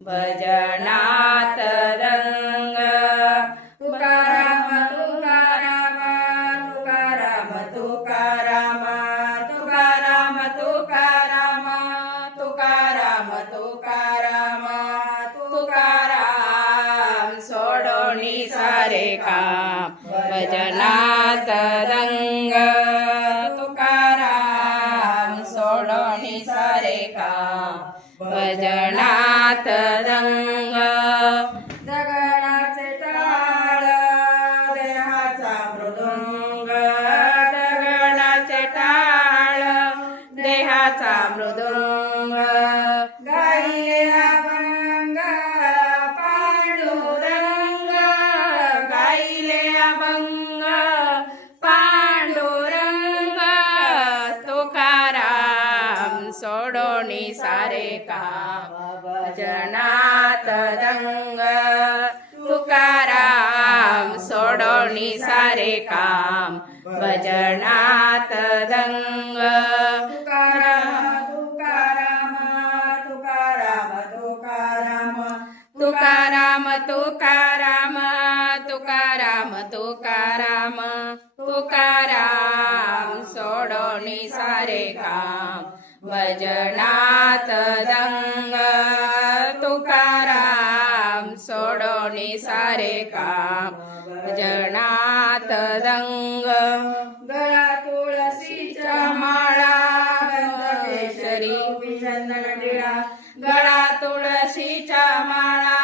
भजनात रंग तुकाराम तुकाराम तुकाराम तुकाराम तुकाराम तुकाराम तुकाराम तुकाराम तुकाराम सोडोनी सारे काम भजनात रंग तुकाराम सोडोनी सारे काम भजनात रंग दगडाचे टाळ देहाचा मृदुंग दगडाचे टाळ देहाचा मृदुंग गायले अभंग पांडुरंग गायले अभंग पांडुरंग तुकाराम सोडोनी सारे काम भजनात रंग तुकाराम सोडोनी सारे काम भजनात रंग तुकाराम तुकाराम तुकाराम तुकाराम तुकाराम तुकाराम तुकाराम तुकाराम तुकाराम सोडोनी सारे काम भजनात रंग तुकाराम सोडोनी सारे काम भजनात रंग गळा तुळशीच्या माळा केशरी चंदन टिळा गळा तुळशीच्या माळा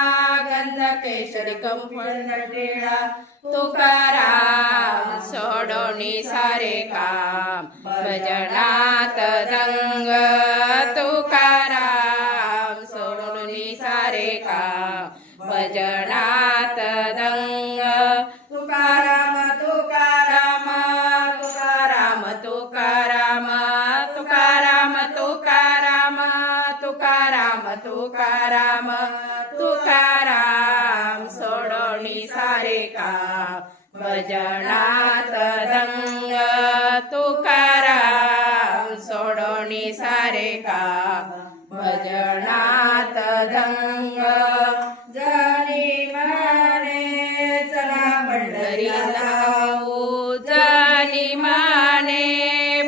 गंध केशरी कंपन टिळा तुकाराम सोडोनी सारे काम भजनात रंग तुकाराम सोडोनी सारे काम भजनात रंग तुकाराम तुकाराम तुकाराम तुकाराम तुकाराम तुकाराम तुकाराम तुकाराम तुकाराम सोडोनी सारे काम भजनात रंग तुकाराम सोडोनी सारे काम भजनात रंग जनी माने चला पंढरीला जाऊ जनी माने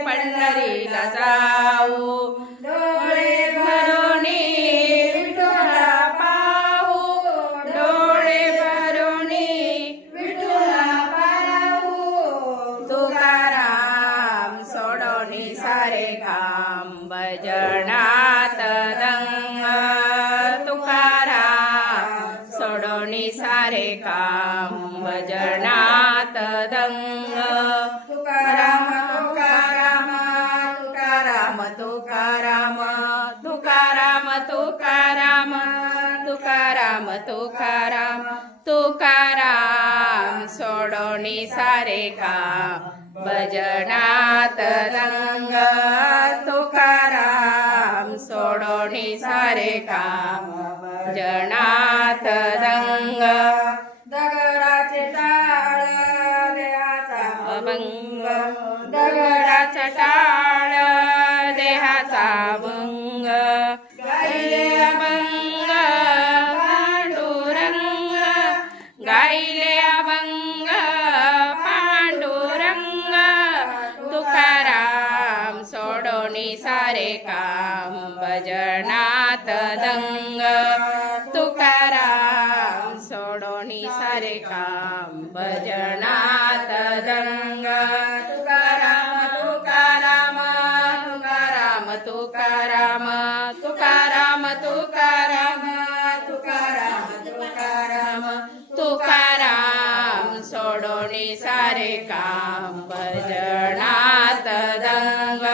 पंढरीला जाऊ डोळे भरून विठुला पाहू डोळे भरून विठुला पाहू तुकाराम सोडोनी सारे काम भजनात रंग तुकाराम सोडोनी सारे काम भजनात रंग तुकाराम तुकाराम तुकाराम तुकाराम तुकाराम तुकाराम तुकाराम तुकाराम तुकाराम सोडोनी सारे काम भजनात रंग तुकाराम सोडोनी सारे काम भजनात रंग दगडाचे टाळ देहाचा अभंग दगडाचा टाळ देहाचा अभंग गायले अभंग पांडुरंग गायले अभंग पांडुरंग तुकाराम सोडोनी सारे काम भजनात रंग तुकाराम सोडोनी सारे काम भजनात रंग तुकाराम तुकाराम तुकाराम तुकाराम तुकाराम तुकाराम तुकाराम तुकाराम तुकाराम सोडोनी सारे काम भजनात रंग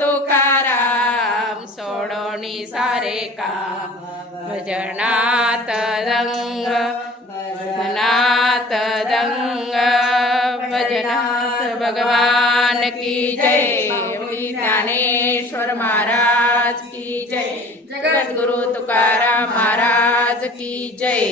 तुकाराम सोडोनी सारे काम भजनात रंग भजनात रंग भजनात भगवान की जय ज्ञानेश्वर महाराज की जय जगद्गुरु तुकाराम महाराज की जय।